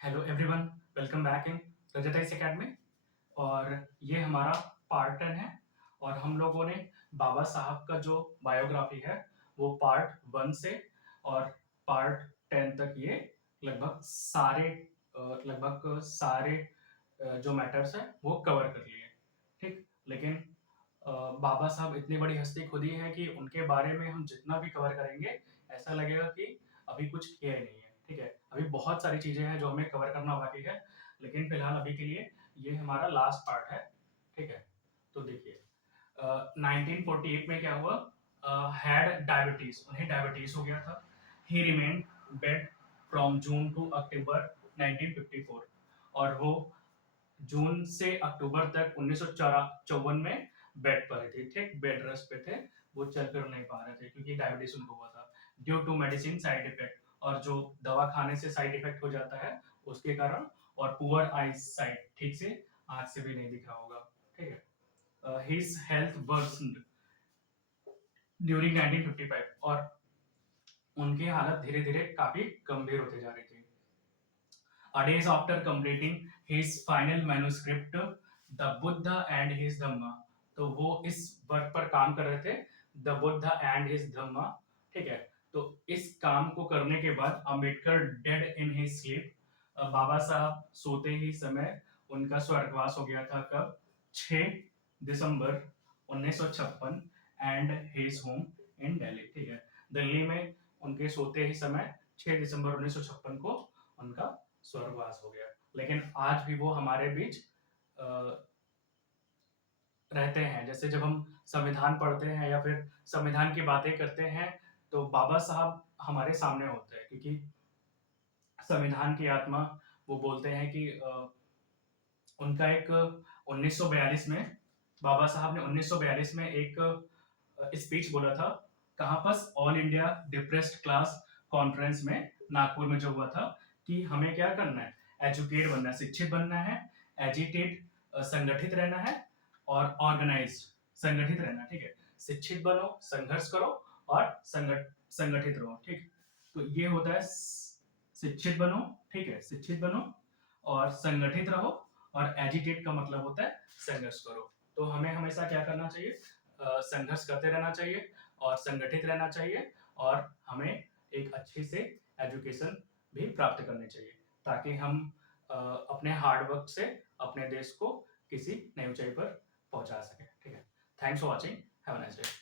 Hello everyone, welcome back in रजताइस academy. और ये हमारा पार्ट 10 है। और हम लोगों ने बाबा साहब का जो बायोग्राफी है वो पार्ट 1 से और पार्ट 10 तक ये लगभग सारे जो मैटर्स है वो कवर कर लिए। ठीक, लेकिन बाबा साहब इतनी बड़ी हस्ती खुद ही है कि उनके बारे में हम जितना भी कवर करेंगे ऐसा लगेगा कि अभी कुछ किया ही नहीं है। ठीक है, अभी बहुत सारी चीजें हैं जो हमें कवर करना बाकी है, लेकिन फिलहाल अभी के लिए ये हमारा लास्ट पार्ट है। ठीक है, तो देखिए 1948 में क्या हुआ। हैड डायबिटीज, उन्हें डायबिटीज हो गया था। He remain bed from June to October 1954। और वो जून से अक्टूबर तक 1954 में बेड पर थे। ठीक, बेड रेस्ट पे थे, वो चलकर नहीं पा रहे थे क्योंकि डायबिटीज उनको हुआ था due to medicine side effect. और जो दवा खाने से साइड इफेक्ट हो जाता है उसके कारण, और पुअर आई साइट, ठीक से आंख से भी नहीं दिख रहा होगा। ठीक है, हिज हेल्थ वर्सन्ड ड्यूरिंग 1955। और उनकी हालत धीरे धीरे काफी गंभीर होते जा रही थी। Days after completing his final manuscript, The Buddha and His Dhamma, तो वो इस वर्क पर काम कर रहे थे, the Buddha and his Dhamma. ठीक है, तो इस काम को करने के बाद Ambedkar died in his sleep, Baba Saheb सोते ही समय उनका स्वर्गवास हो गया था। कब? 6 दिसंबर 1956 and his home in Delhi. ठीक है, दिल्ली में उनके सोते ही समय 6 दिसंबर 1956 को उनका स्वर्गवास हो गया। लेकिन आज भी वो हमारे बीच रहते हैं। जैसे जब हम संविधान पढ़ते हैं या फिर संविधान की बातें करते हैं तो बाबा साहब हमारे सामने होते हैं, क्योंकि संविधान की आत्मा, वो बोलते हैं कि उनका एक 1942 में, बाबा साहब ने 1942 में एक स्पीच बोला था। कहाँ पर? All India depressed class conference में, नागपुर में जो हुआ था, कि हमें क्या करना है, एजुकेट बनना है, शिक्षित बनना है, एजिटेट संगठित रहना है, और ऑर्गेनाइज संगठित रहना। ठीक है, शिक्षित बनो, संघर्ष करो और संगठित रहो। ठीक, तो ये होता है शिक्षित बनो। ठीक है, शिक्षित बनो और संगठित रहो, और एजिटेट का मतलब होता है संघर्ष करो। तो हमें हमेशा क्या करना चाहिए? संघर्ष करते रहना चाहिए और संगठित रहना चाहिए, और हमें एक अच्छी से एजुकेशन भी प्राप्त करनी चाहिए, ताकि हम अपने हार्ड वर्क से अपने देश को किसी नई ऊंचाई पर पहुंचा सके। ठीक है, thanks for watching, have a nice day.